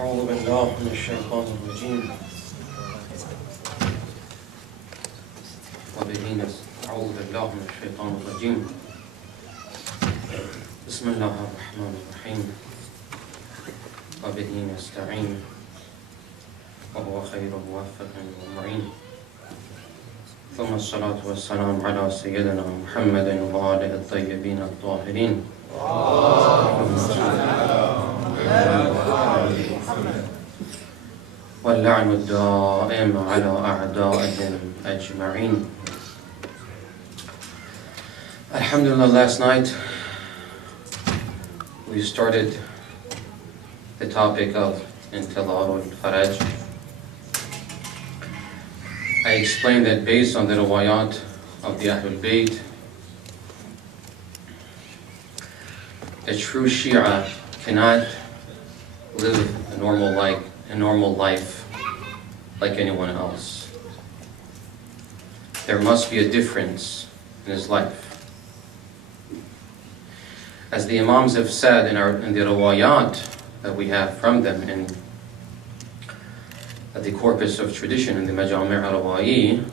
أعوذ بالله من الشيطان الرجيم أعوذ بالله من الشيطان الرجيم بسم الله الرحمن الرحيم وبه نستعين وهو خير موفق ومعين ثم الصلاة والسلام على سيدنا محمد وآله الطيبين الطاهرين واللعن الدائم على أعدائهم أجمعين. Alhamdulillah, last night we started the topic of Intidhar al-Faraj. I explained that based on the riwayat of the Ahlul Bayt, a true Shia cannot live a normal life like anyone else. There must be a difference in his life. As the Imams have said in the riwayat that we have from them in the corpus of tradition in the Majami' al-Rawa'i,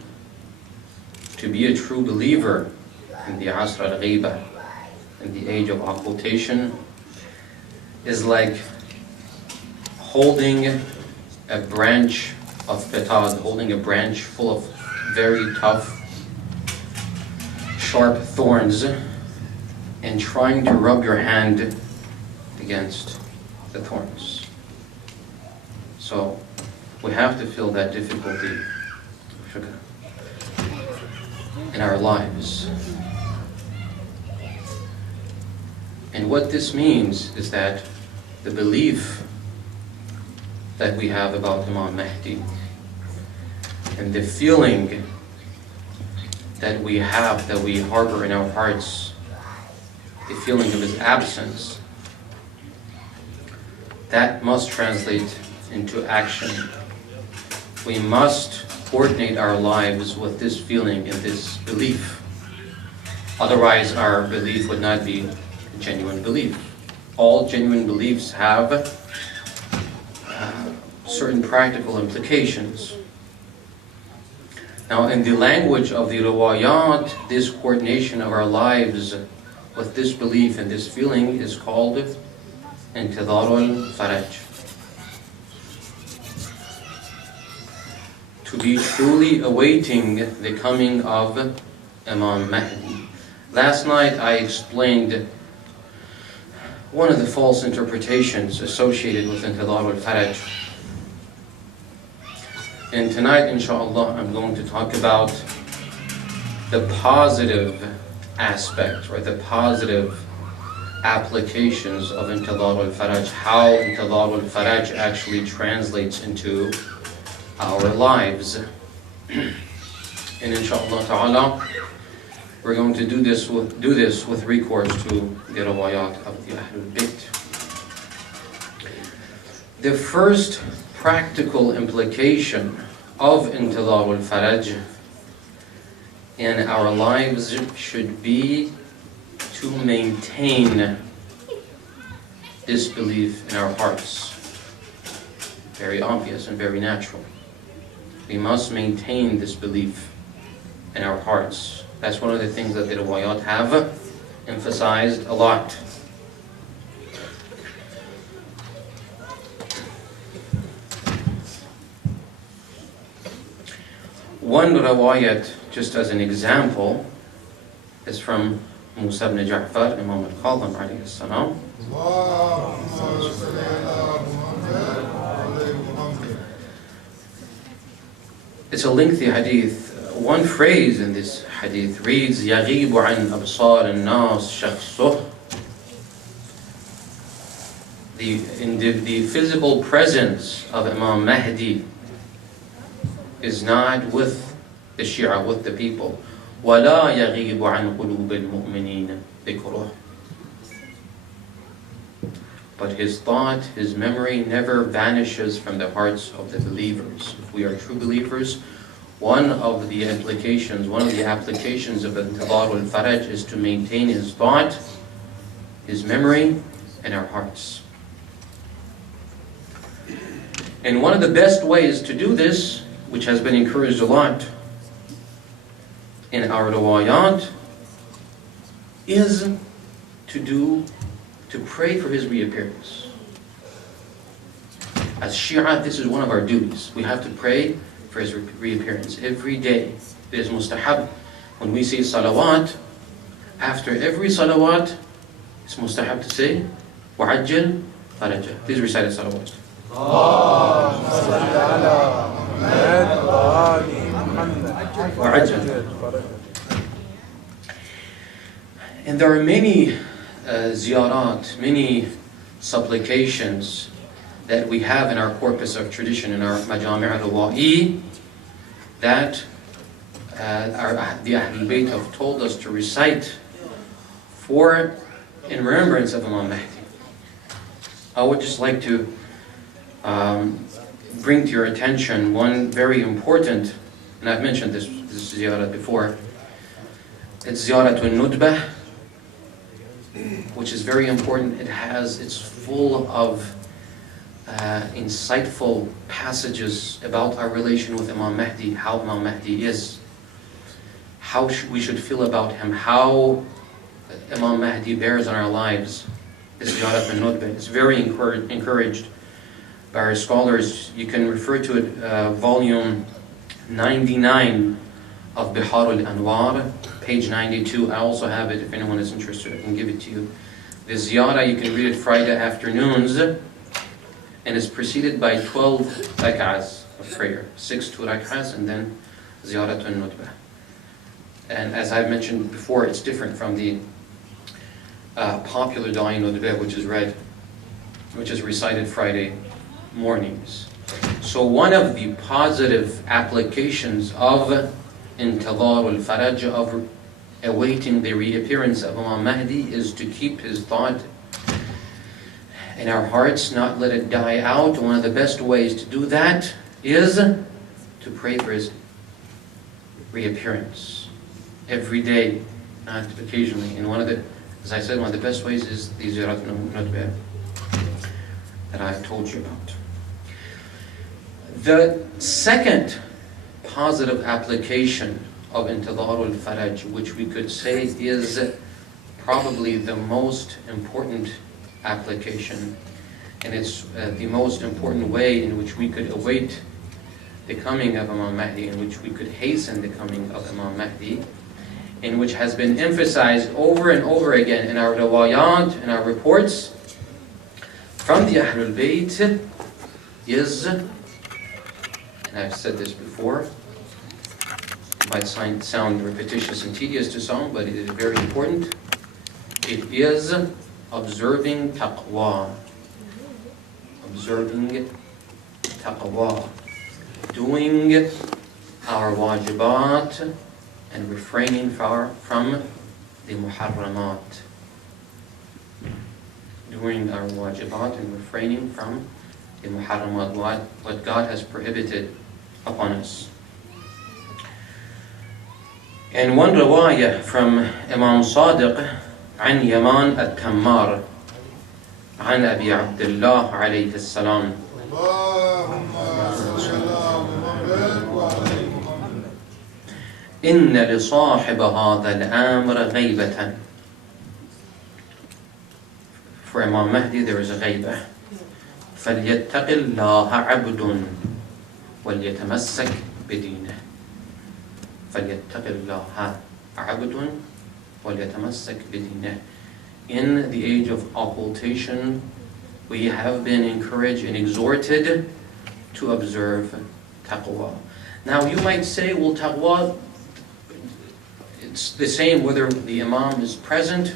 to be a true believer in the Asr al-Ghibah, in the age of occultation, is like holding a branch of petad, holding a branch full of very tough, sharp thorns, and trying to rub your hand against the thorns. So we have to feel that difficulty in our lives. And what this means is that the belief that we have about Imam Mahdi and the feeling that we have, that we harbor in our hearts, the feeling of his absence, that must translate into action. We must coordinate our lives with this feeling and this belief. Otherwise, our belief would not be a genuine belief. All genuine beliefs have certain practical implications. Now, in the language of the riwayat, this coordination of our lives with this belief and this feeling is called Intidhar al-Faraj. To be truly awaiting the coming of Imam Mahdi. Last night I explained one of the false interpretations associated with Intidhar al-Faraj. And tonight, inshallah, I'm going to talk about the positive aspect or the positive applications of Intidhar al-Faraj, how Intidhar al-Faraj actually translates into our lives. And inshallah ta'ala, we're going to do this with recourse to the riwayat of the Ahlul Bayt. The first practical implication of Intidhar al-Faraj in our lives should be to maintain disbelief in our hearts. Very obvious and very natural. We must maintain this belief in our hearts. That's one of the things that the riwayat have emphasized a lot. One riwayat, just as an example, is from Musa ibn Ja'far, Imam al-Kadhim alayhi salam. It's a lengthy hadith. One phrase in this hadith reads, يَغِيبُ عَنْ أَبْصَارِ النَّاسِ شَخْصُهُ. The physical presence of Imam Mahdi is not with the Shia, with the people. وَلَا يَغِيبُ عَنْ قُلُوبِ الْمُؤْمِنِينَ ذِكْرُهُ. But his thought, his memory never vanishes from the hearts of the believers. If we are true believers, one of the applications of Intidhar al-Faraj is to maintain his thought, his memory in our hearts. And one of the best ways to do this, which has been encouraged a lot in our riwayat, is to pray for his reappearance. As Shia, this is one of our duties. We have to pray for his reappearance every day. It is mustahab. When we say salawat, after every salawat, it's mustahab to say, وَعَجِّلْ فَرَجَهُ. Please recite a salawat. And there are many ziyarat, many supplications that we have in our corpus of tradition, in our majami' al-wa'i, that the Ahlul Bayt have told us to recite in remembrance of Imam Mahdi. I would just like to bring to your attention one very important, and I've mentioned this ziyarat before. It's ziyarat al-Nudbah, which is very important. It's full of insightful passages about our relation with Imam Mahdi, how Imam Mahdi is, how we should feel about him, how Imam Mahdi bears on our lives. This ziyarat al-Nudbah is very encouraged by our scholars. You can refer to it, volume 99 of Bihar al-Anwar, page 92. I also have it if anyone is interested. I can give it to you. The ziyarah, you can read it Friday afternoons, and it's preceded by 12 rak'ahs of prayer. 6 2 rak'ahs, and then ziyarat al-Nudbah. And as I've mentioned before, it's different from the popular Da'i Nudbah, which is recited Friday mornings. So one of the positive applications of Intidhar al-Faraj, of awaiting the reappearance of Imam Mahdi, is to keep his thought in our hearts, not let it die out. One of the best ways to do that is to pray for his reappearance every day, not occasionally. And as I said, one of the best ways is the ziyarat al-Nudbah that I told you about. The second positive application of Intidhar al-Faraj, which we could say is probably the most important application, and it's the most important way in which we could await the coming of Imam Mahdi, in which we could hasten the coming of Imam Mahdi, in which has been emphasized over and over again in our riwayat, in our reports from the Ahlul Bayt, is, and I've said this before, it might sound repetitious and tedious to some, but it is very important. It is observing taqwa. Observing taqwa. Doing our wajibat and refraining from the muharramat. Doing our wajibat and refraining from the muharramat, what God has prohibited upon us. And one riwayah from Imam Sadiq عن يمان التمار عن أبي عبد الله عليه السلام إن لصاحب هذا الأمر غيبة. For Imam Mahdi there is a غيبة. فليتق الله عبد وليتمسك بدينه. فليتق الله عبد وليتمسك بدينه. In the age of occultation, we have been encouraged and exhorted to observe taqwa. Now you might say, well, taqwa, it's the same whether the Imam is present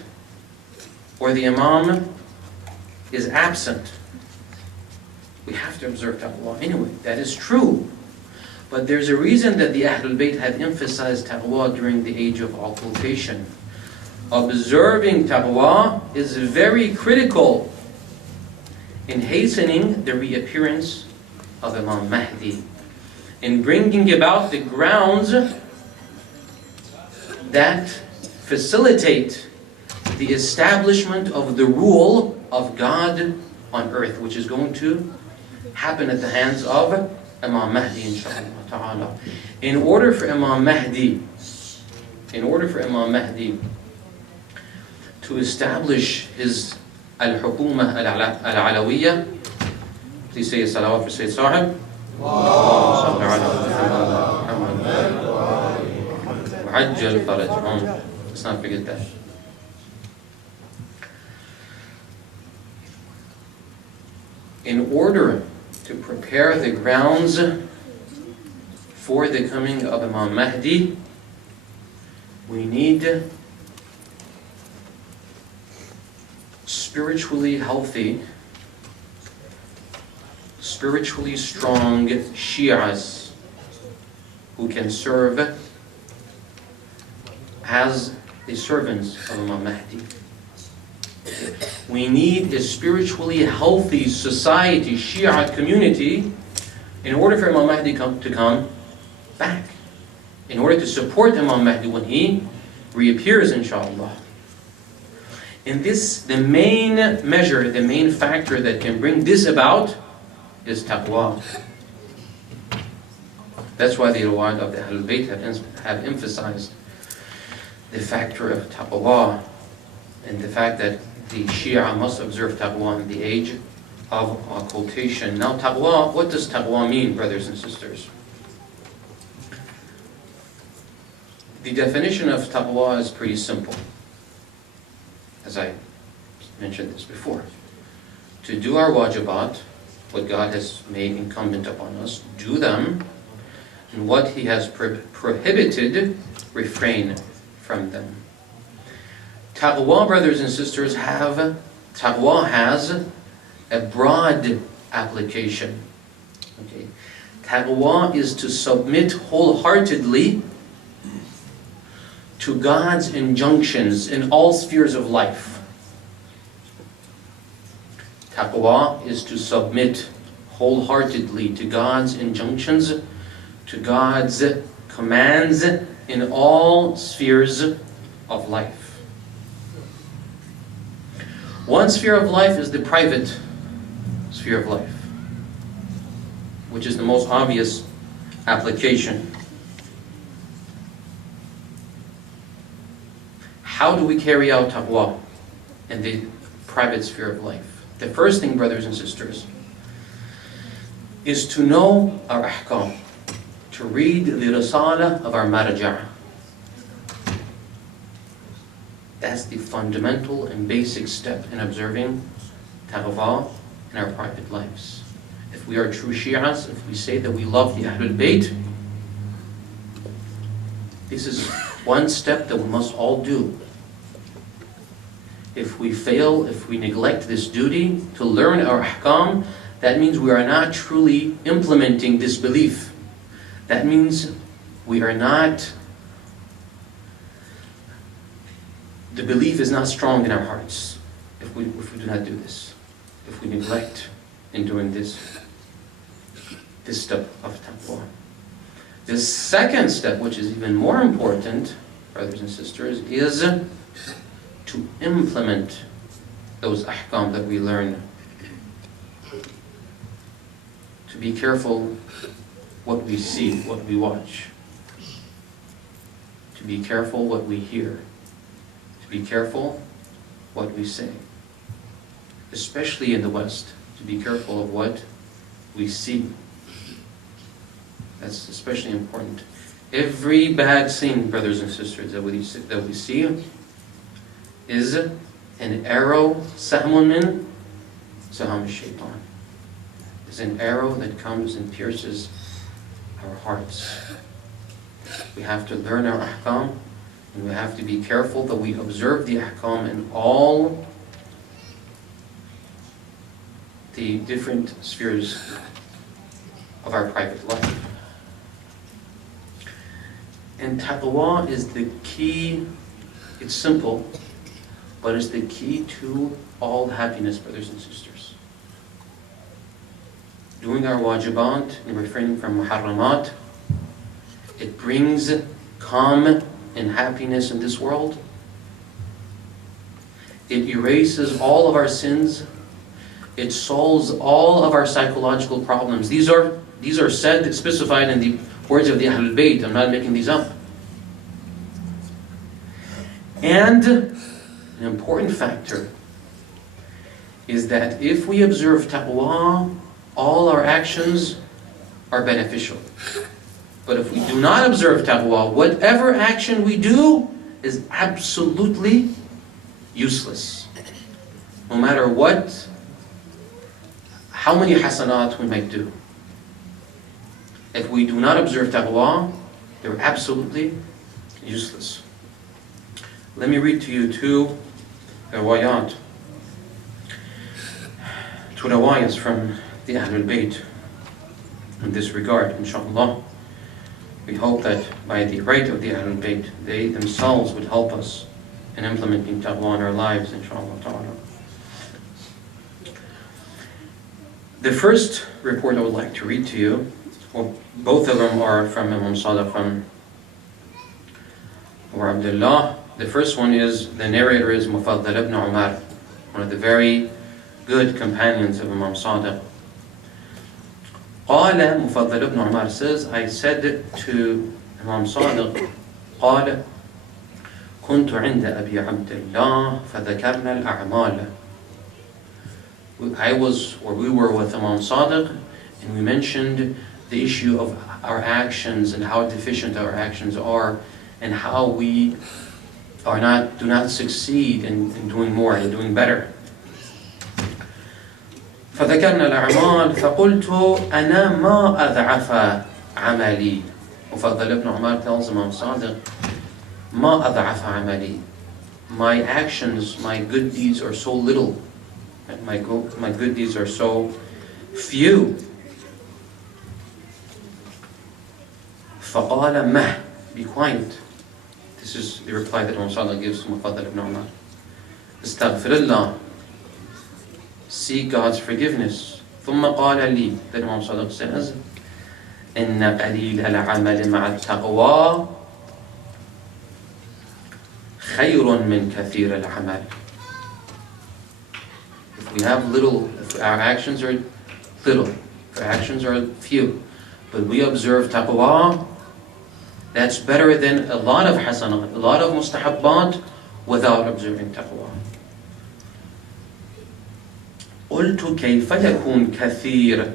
or the Imam is absent. We have to observe taqwa anyway. That is true. But there's a reason that the Ahlul Bayt had emphasized taqwa during the age of occultation. Observing taqwa is very critical in hastening the reappearance of Imam Mahdi, in bringing about the grounds that facilitate the establishment of the rule of God on earth, which is going to happen at the hands of Imam Mahdi, inshaAllah ta'ala. In order for Imam Mahdi to establish his al-hukuma al-alawiyya, please say a salawat for Sayyid Sahib. Let's not forget that. In order to prepare the grounds for the coming of Imam Mahdi, we need spiritually healthy, spiritually strong Shi'as who can serve as the servants of Imam Mahdi. We need a spiritually healthy society, Shia community, in order for Imam Mahdi to come back, in order to support Imam Mahdi when he reappears, inshaAllah. And this, the main measure, the main factor that can bring this about is taqwa. That's why the Rawad of the Ahlul Bayt have emphasized the factor of taqwa and the fact that the Shia must observe taqwa in the age of occultation. Now taqwa, what does taqwa mean, brothers and sisters? The definition of taqwa is pretty simple, as I mentioned this before. To do our wajibat, what God has made incumbent upon us, do them, and what He has prohibited, refrain from them. Taqwa, brothers and sisters, taqwa has a broad application. Okay. Taqwa is to submit wholeheartedly to God's injunctions in all spheres of life. Taqwa is to submit wholeheartedly to God's injunctions, to God's commands in all spheres of life. One sphere of life is the private sphere of life, which is the most obvious application. How do we carry out taqwa in the private sphere of life? The first thing, brothers and sisters, is to know our ahkam, to read the risala of our marja'. That's the fundamental and basic step in observing taqwa in our private lives. If we are true Shi'as, if we say that we love the Ahlul Bayt, this is one step that we must all do. If we fail, if we neglect this duty to learn our ahkam, that means we are not truly implementing this belief. That means we are not, the belief is not strong in our hearts if we do not do this. If we neglect in doing this step of taqwa. The second step, which is even more important, brothers and sisters, is to implement those ahkam that we learn. To be careful what we see, what we watch. To be careful what we hear. To be careful what we say. Especially in the West, to be careful of what we see. That's especially important. Every bad thing, brothers and sisters, that we see is an arrow, sahmun min saham shaitan. Is an arrow that comes and pierces our hearts. We have to learn our ahkam, and we have to be careful that we observe the ahkam in all the different spheres of our private life. And taqwa is the key. It's simple, but it's the key to all happiness, brothers and sisters. Doing our wajibat and refraining from muharramat, it brings calm and happiness in this world. It erases all of our sins, It solves all of our psychological problems. These are said, specified in the words of the Ahlul Bayt. I'm not making these up. And an important factor is that if we observe taqwa, all our actions are beneficial. But if we do not observe taqwa, whatever action we do is absolutely useless. No matter how many hasanat we might do. If we do not observe taqwa, they're absolutely useless. Let me read to you two riwayat, two riwayas from the Ahlul Bayt in this regard, inshaAllah. We hope that by the right of the Ahlul Bayt, they themselves would help us in implementing taqwa in our lives, inshaAllah ta'ala. The first report I would like to read to you, well, both of them are from Imam Sadiq, from Abu Abdullah. The first one is, the narrator is Mufaddal ibn Umar, one of the very good companions of Imam Sadiq. قال Mufaddal ibn Umar says, I said to Imam Sadiq, قال كنت عند أبي عبد الله فذكرنا الأعمال. We were with Imam Sadiq, and we mentioned the issue of our actions and how deficient our actions are, and how we do not succeed in doing more and doing better. فذكرنا الأعمال فقلت أنا ما أضعف عملي. Mufaddal ibn Umar tells Imam Sadiq, ما أضعف عملي. My actions, my good deeds are so little. My good deeds are so few. فقال مه. Be quiet. This is the reply that Imam Sadiq gives to Mufaddal ibn Umar. Astaghfirullah. Seek God's forgiveness. ثم قال لي. Then Imam Sadiq says, إن قليل العمل مع التقوى خير من كثير العمل. If we have little, if our actions are little, if our actions are few, but we observe taqwa, that's better than a lot of hasanat, a lot of mustahabbat without observing taqwa. قلت كيف يكون كثير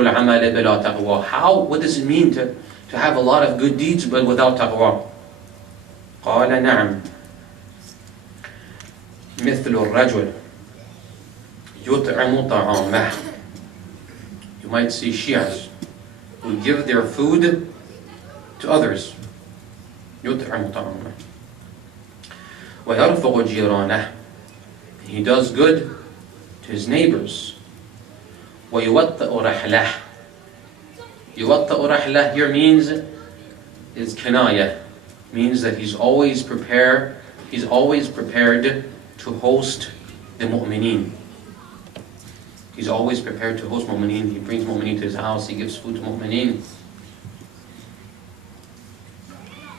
العمل بلا تقوى. What does it mean to have a lot of good deeds but without taqwa? قال نعم مثل الرجل يطعم طعامه. You might see Shias who give their food to others. يطعم طعامه ويرفق جيرانه. He does good to his neighbors. ويوطئ رحله. يوطئ رحله here means is kinaya, means that he's always prepared to host the mu'mineen. He's always prepared to host mu'mineen. He brings mu'mineen to his house, he gives food to mu'mineen.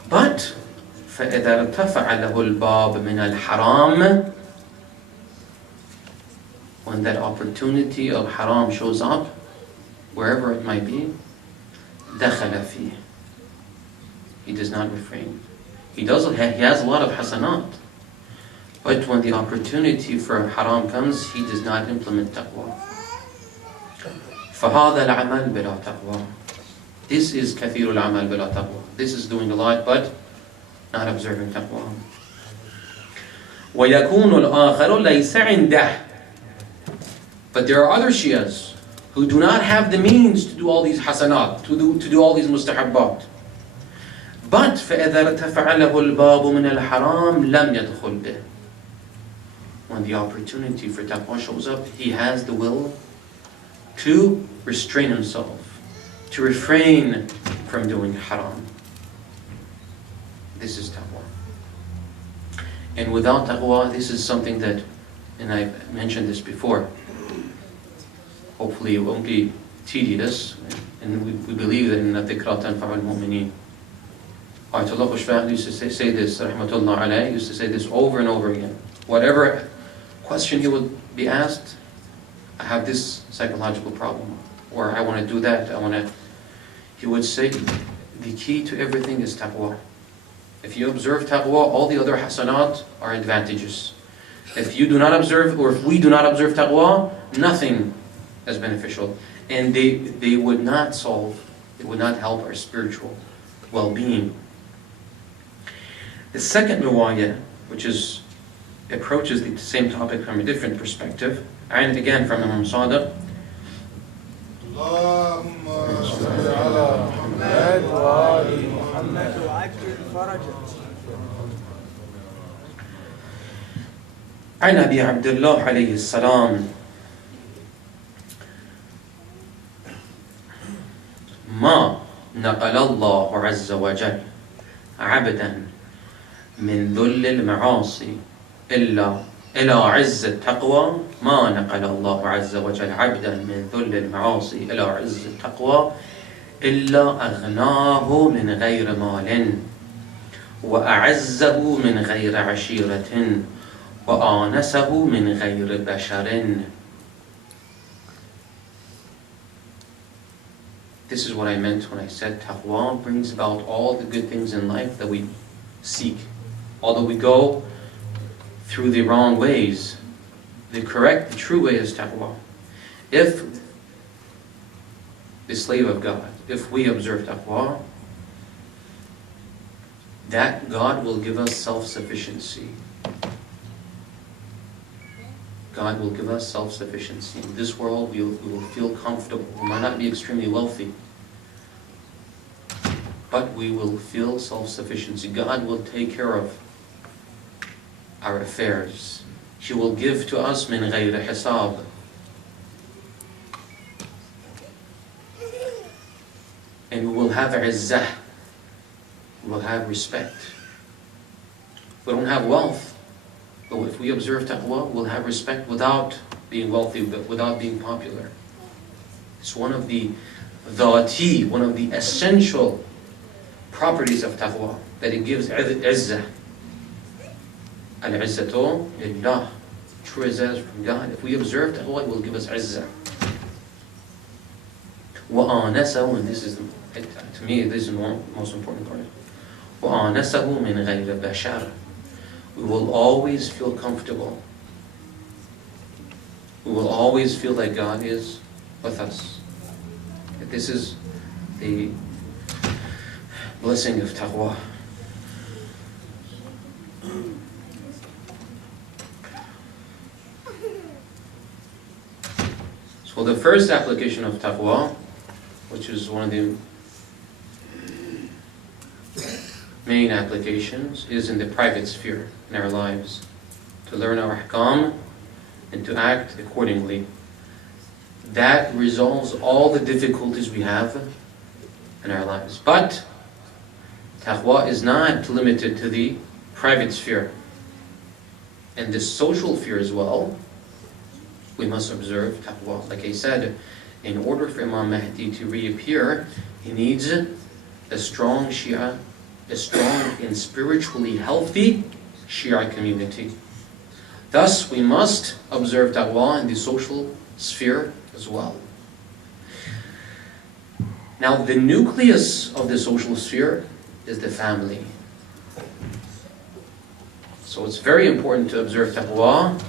But فإذا ارتفع له الباب من الحرام, when that opportunity of haram shows up, wherever it might be, دخل فيه. He does not refrain. He has a lot of hasanat, but when the opportunity for haram comes, he does not implement taqwa. فهذا العمل بلا تقوى. This is كثير العمل بلا تقوى. This is doing a lot but not observing taqwa. ويكون الآخر ليس عنده. But there are other Shias who do not have the means to do all these hasanat, to do all these mustahabbat. But فإذا ارتفع له الباب من الحرام لم يدخل به. When the opportunity for taqwa shows up, he has the will to restrain himself, to refrain from doing haram. This is taqwa. And without taqwa, this is something that, and I mentioned this before, hopefully it won't be tedious, and we believe that in dhikra tanfa'ul mu'mineen. Ayatollah Khushbah used to say this, rahmatullah alayhi, used to say this over and over again. Whatever question he would be asked, I have this psychological problem, or I want to do that, he would say, the key to everything is taqwa. If you observe taqwa, all the other hasanat are advantageous. If you do not observe, or if we do not observe taqwa, nothing is beneficial. And they would not solve, it would not help our spiritual well-being. The second riwayah, which approaches the same topic from a different perspective, and again from Imam Sadiq, عن أبي عبد الله عليه السلام ما نقل الله عز وجل عبدا من ذل المعاصي إلا إلى عز التقوى ما نقل الله عز وجل عبدا من ذل المعاصي إلى عز التقوى إلا أغناه من غير مال وأعزه من غير عشيرة وآنسه من غير بشر. This is what I meant when I said taqwa brings about all the good things in life that we seek. Although we go through the wrong ways, the true way is taqwa. If the slave of God, if we observe taqwa, that God will give us self-sufficiency. God will give us self-sufficiency. In this world, we will feel comfortable. We might not be extremely wealthy, but we will feel self-sufficiency. God will take care of our affairs. He will give to us min ghayri hisab. And we will have izzah. We will have respect. We don't have wealth, but if we observe taqwa, we'll have respect without being wealthy, without being popular. It's one of the dhati, one of the essential properties of taqwa, that it gives izzah. Al-izzatu lillah. True izzah is from God. If we observe taqwa, it will give us izzah. وَآنَسَهُ, and this is, to me, this is the most important part. وَآنَسَهُ مِنْ غَيْرِ بَشَرٍ. We will always feel comfortable. We will always feel like God is with us. This is the blessing of taqwa. So the first application of taqwa, which is one of the main applications, is in the private sphere in our lives, to learn our ahkam and to act accordingly. That resolves all the difficulties we have in our lives. But taqwa is not limited to the private sphere. In the social sphere as well, we must observe taqwa. Like I said, in order for Imam Mahdi to reappear, he needs a strong Shia, a strong and spiritually healthy Shia community. Thus, we must observe taqwa in the social sphere as well. Now, the nucleus of the social sphere is the family. So it's very important to observe taqwa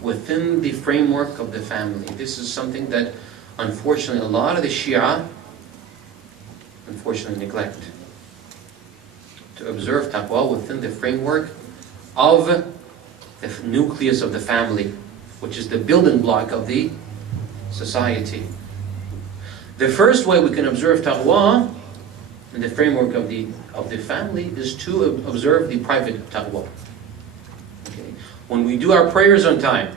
within the framework of the family. This is something that, unfortunately, a lot of the Shia, unfortunately, neglect. To observe taqwa within the framework of the nucleus of the family, which is the building block of the society. The first way we can observe taqwa in the framework of the family is to observe the private taqwa. Okay? When we do our prayers on time,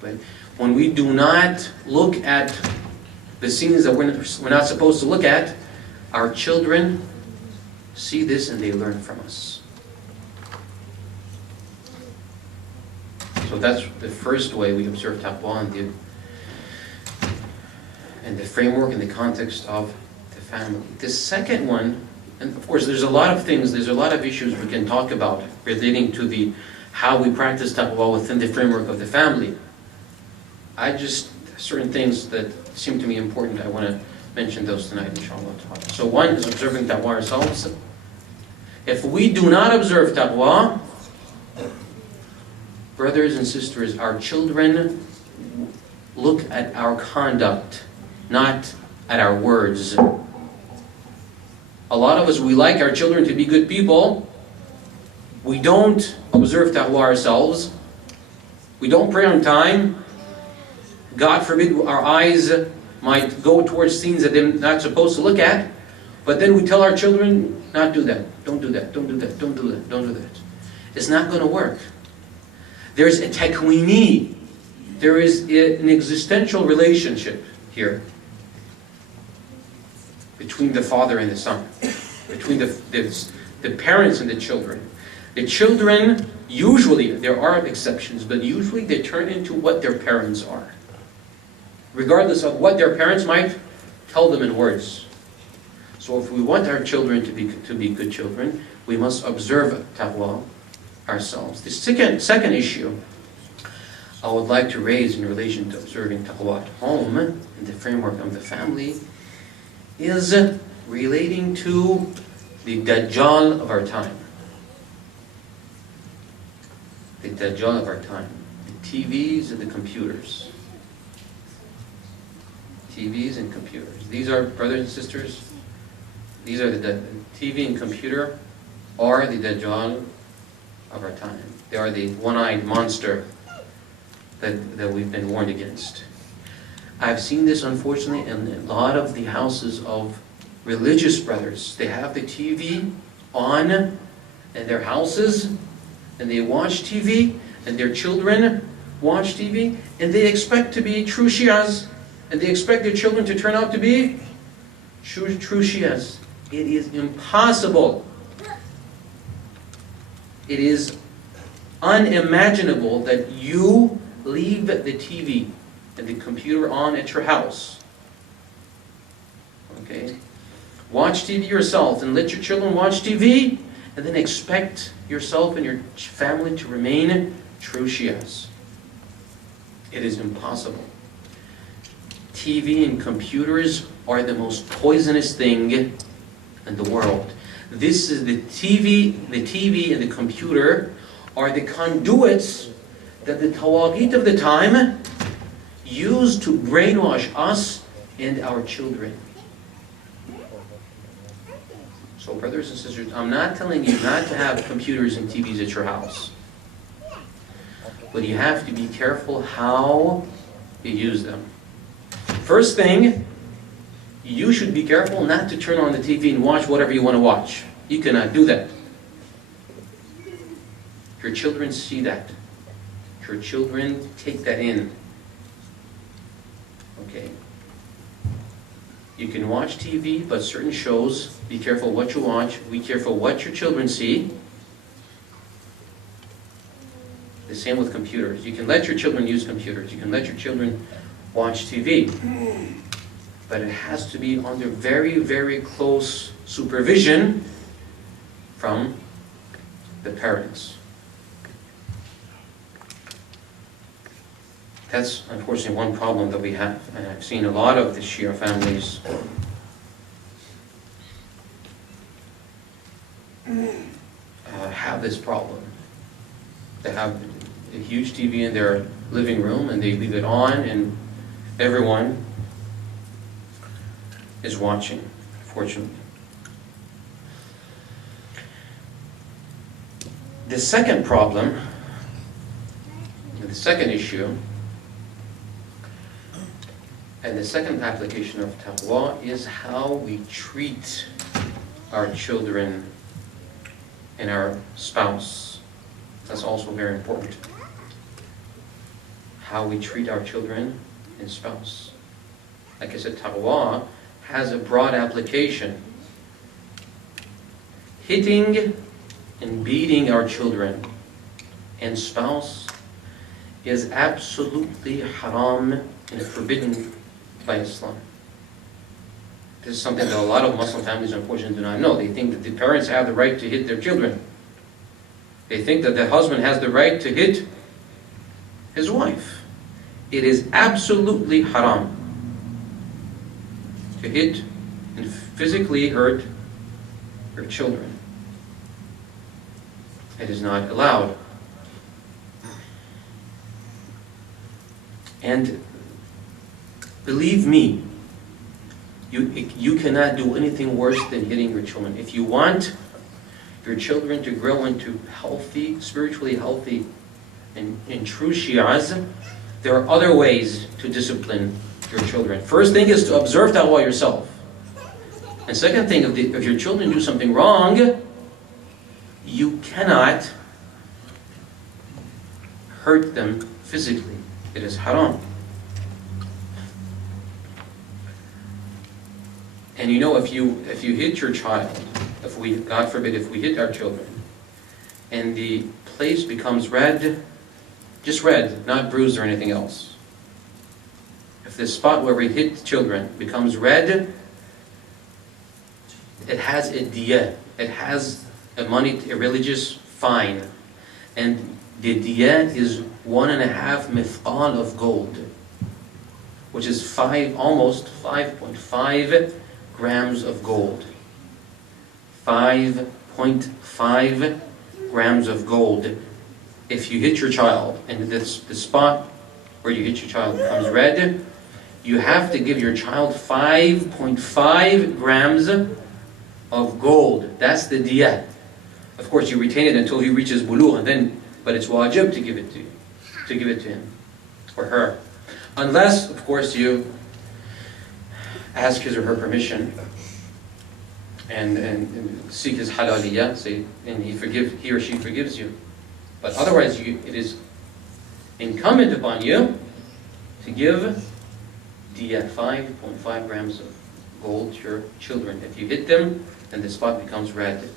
right? When we do not look at the scenes that we're not supposed to look at, our children see this and they learn from us. So that's the first way we observe taqwa in the framework, in the context of the family. The second one, and of course there's a lot of things, there's a lot of issues we can talk about relating to the how we practice taqwa within the framework of the family. Certain things that seem to me important, I want to mention those tonight, inshallah. So one is observing taqwa ourselves. If we do not observe taqwa, brothers and sisters, our children look at our conduct, not at our words. A lot of us, we like our children to be good people. We don't observe taqwa ourselves. We don't pray on time. God forbid our eyes might go towards things that they're not supposed to look at. But then we tell our children, not do that, don't do that, don't do that, don't do that, don't do that. It's not going to work. There's a takwini. There is an existential relationship here between the father and the son, between the parents and the children. The children, usually, there are exceptions, but usually they turn into what their parents are, regardless of what their parents might tell them in words. So if we want our children to be good children, we must observe taqwa ourselves. The second issue I would like to raise in relation to observing taqwa at home, in the framework of the family, is relating to the Dajjal of our time. The Dajjal of our time. The TVs and the computers. TVs and computers. These are, brothers and sisters, these are the TV and computer are the Dajjal of our time. They are the one-eyed monster that we've been warned against. I've seen this, unfortunately, in a lot of the houses of religious brothers. They have the TV on in their houses, and they watch TV, and their children watch TV, and they expect to be true Shias, and they expect their children to turn out to be true Shias. It is impossible. It is unimaginable that you leave the TV and the computer on at your house. Okay? Watch TV yourself and let your children watch TV, and then expect yourself and your family to remain true Shias. It is impossible. TV and computers are the most poisonous thing in the world. This is the TV and the computer are the conduits that the Tawagit of the time used to brainwash us and our children. So brothers and sisters, I'm not telling you not to have computers and TVs at your house. But you have to be careful how you use them. First thing, you should be careful not to turn on the TV and watch whatever you want to watch. You cannot do that. Your children see that. Your children take that in. Okay? You can watch TV, but certain shows, be careful what you watch, be careful what your children see. The same with computers. You can let your children use computers. You can let your children watch TV. But it has to be under very, very close supervision from the parents. That's unfortunately one problem that we have. And I've seen a lot of the Shia families have this problem. They have a huge TV in their living room and they leave it on and everyone is watching, fortunately. The second problem, the second issue, and the second application of taqwa is how we treat our children and our spouse. That's also very important. How we treat our children and spouse. Like I said, taqwa has a broad application. Hitting and beating our children and spouse is absolutely haram and forbidden by Islam. This is something that a lot of Muslim families unfortunately do not know. They think that the parents have the right to hit their children. They think that the husband has the right to hit his wife. It is absolutely haram to hit and physically hurt your children. It is not allowed. And believe me, you cannot do anything worse than hitting your children. If you want your children to grow into healthy, spiritually healthy, and true Shi'as, there are other ways to discipline your children. First thing is to observe taqwa yourself. And second thing, if your children do something wrong, you cannot hurt them physically. It is haram. And you know, if you hit your child, God forbid, if we hit our children, and the place becomes red, just red, not bruised or anything else. If the spot where we hit children becomes red, it has a diyah. It has a religious fine. And the diyah is 1.5 mithqal of gold, which is almost 5.5 grams of gold. 5.5 grams of gold. If you hit your child and the spot where you hit your child becomes red, you have to give your child 5.5 grams of gold. That's the diyah. Of course, you retain it until he reaches bulugh, but it's wajib to give it to him or her, unless, of course, you ask his or her permission and seek his halaliyah, and he or she forgives you. But otherwise, it is incumbent upon you to give diyah, 5.5 grams of gold to your children. If you hit them, then the spot becomes red.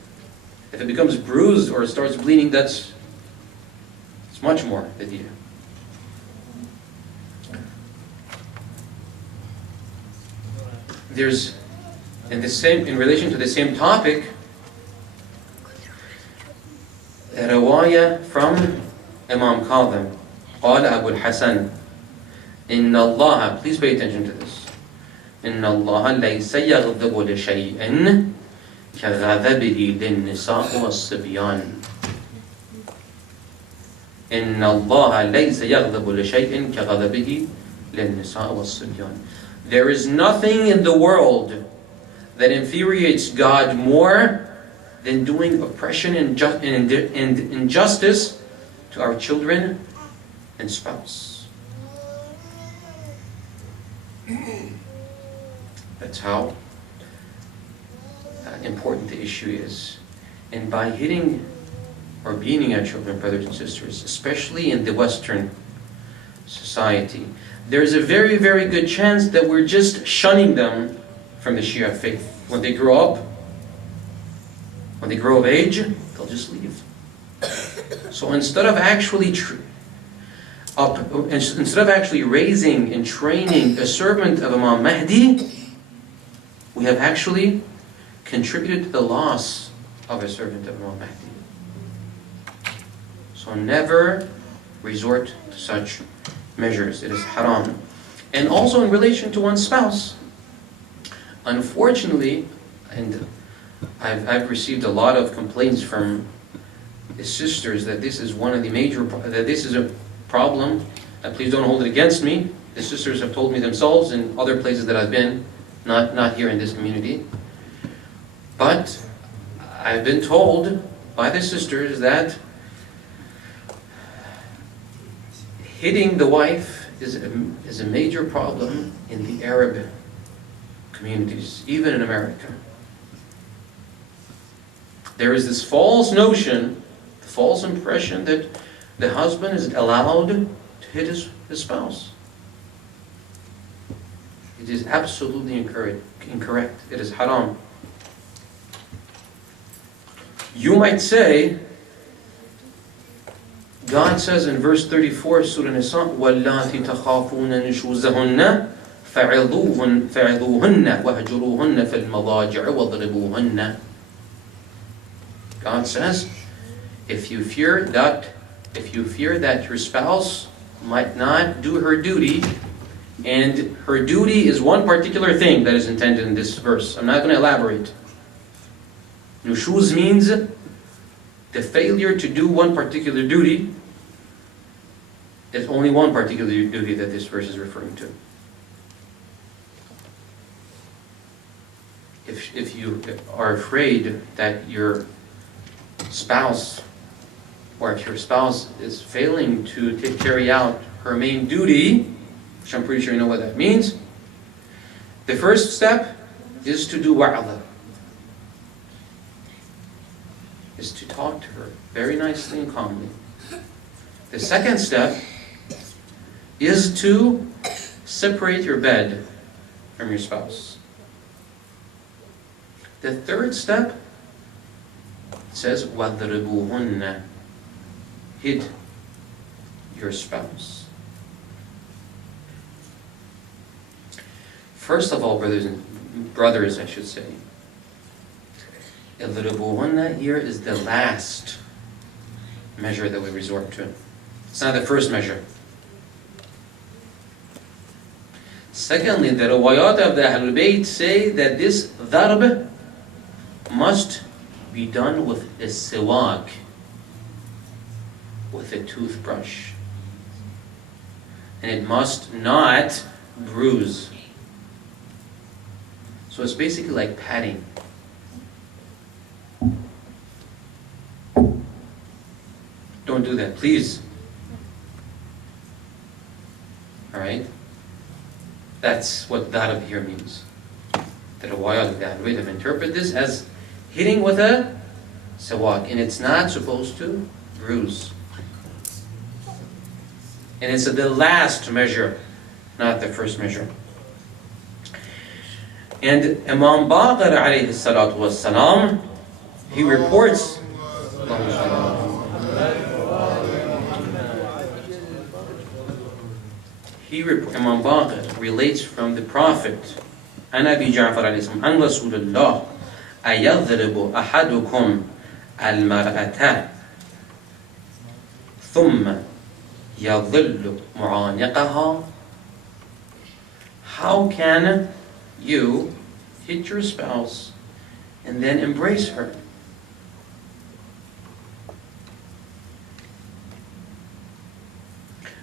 If it becomes bruised or starts bleeding, it's much more the diyah. There's, in relation to the same topic, a riwayah from Imam Kadhim. قال أبو الحسن إن الله, please pay attention to this, إن الله ليس يغضب لشيء كغضبه للنساء والصبيان. إن الله ليس يغضب لشيء كغضبه للنساء والصبيان. There is nothing in the world that infuriates God more than doing oppression and injustice to our children and spouse. That's how important the issue is. And by hitting or beating our children, brothers and sisters, especially in the Western society, there's a very, very good chance that we're just shunning them from the Shia faith. When they grow up, when they grow of age, they'll just leave. So instead of actually raising and training a servant of Imam Mahdi, we have actually contributed to the loss of a servant of Imam Mahdi. So never resort to such measures. It is haram. And also in relation to one's spouse. Unfortunately, and I've received a lot of complaints from the sisters that this is this is a problem. Please don't hold it against me. The sisters have told me themselves in other places that I've been, not here in this community. But I've been told by the sisters that hitting the wife is a major problem in the Arab communities, even in America. There is this false notion, the false impression that the husband is allowed to hit his spouse. It is absolutely incorrect. It is haram. You might say, God says in verse 34, Surah Nisa, وَاللَّاتِ تَخَافُونَ نُشُوزَهُنَّ فَعِظُوهُنَّ وَهْجُرُوهُنَّ فِي الْمَضَاجِعِ وَاضْرِبُوهُنَّ. God says, If you fear that your spouse might not do her duty, and her duty is one particular thing that is intended in this verse. I'm not going to elaborate. Nushuz means the failure to do one particular duty. Is only one particular duty that this verse is referring to. If you are afraid that your spouse, or if your spouse is failing to carry out her main duty, which I'm pretty sure you know what that means, the first step is to do wa'ala, is to talk to her very nicely and calmly. The second step is to separate your bed from your spouse. The third step says, وَضْرِبُوهُنَّ, hit your spouse. First of all, brothers, I should say, اضْرِبُوهُنَّ here is the last measure that we resort to. It's not the first measure. Secondly, the riwayat of the Ahlul Bayt say that this dharb must be done with a siwak, with a toothbrush. And it must not bruise. So it's basically like patting. Don't do that, please. Alright? That's what dharb here means. The riwayat of the Ahlul Bayt have interpreted this as hitting with a siwak, and it's not supposed to bruise. And it's the last measure, not the first measure. And Imam Baqir alayhi salatu was salam, he reports, Imam Baqir relates from the Prophet, An Abi Ja'far alayhi salam, An Rasulullah, أَيَضْرِبُ أَحَدُكُمْ الْمَرْأَةَ ثُمَّ يَظِلُّ مُعَانِقَهَا. How can you hit your spouse and then embrace her?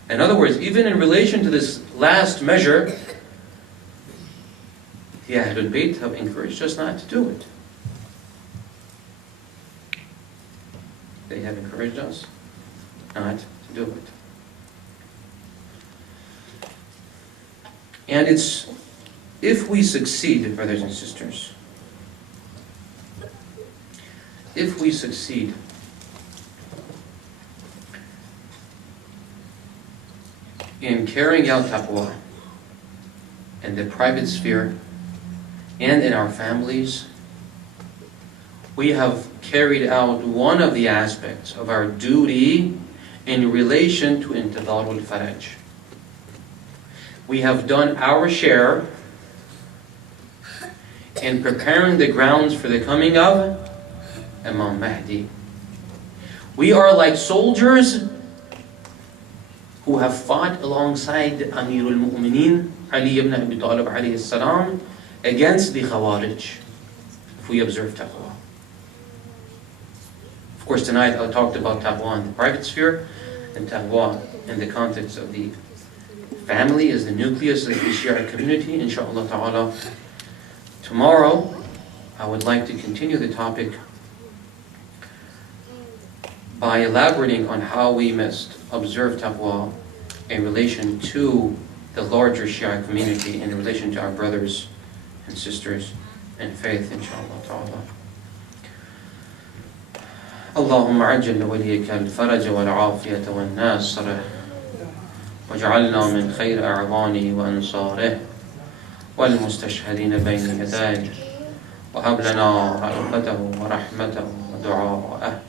In other words, even in relation to this last measure, the Ahlul Bayt have encouraged us not to do it. They have encouraged us not to do it. And it's, if we succeed, brothers and sisters, if we succeed in carrying out taqwa in the private sphere and in our families, we have carried out one of the aspects of our duty in relation to intidar al-faraj. We have done our share in preparing the grounds for the coming of Imam Mahdi. We are like soldiers who have fought alongside Amir al-Mu'mineen, Ali ibn Abi Talib alayhi salam, against the Khawarij, if we observe taqwa. Of course, tonight I talked about taqwa in the private sphere, and taqwa in the context of the family is the nucleus of the Shia community, inshaAllah ta'ala. Tomorrow, I would like to continue the topic by elaborating on how we must observe taqwa in relation to the larger Shia community, in relation to our brothers and sisters in faith, inshaAllah ta'ala. اللهم عجل لوليك الفرج والعافية والناصر واجعلنا من خير أعوانه وأنصاره والمستشهدين بين يديه وهب لنا رأفته ورحمته ودعاءه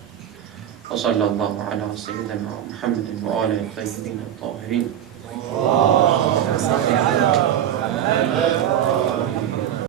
وصلى الله على سيدنا محمد وآله الطيبين الطاهرين.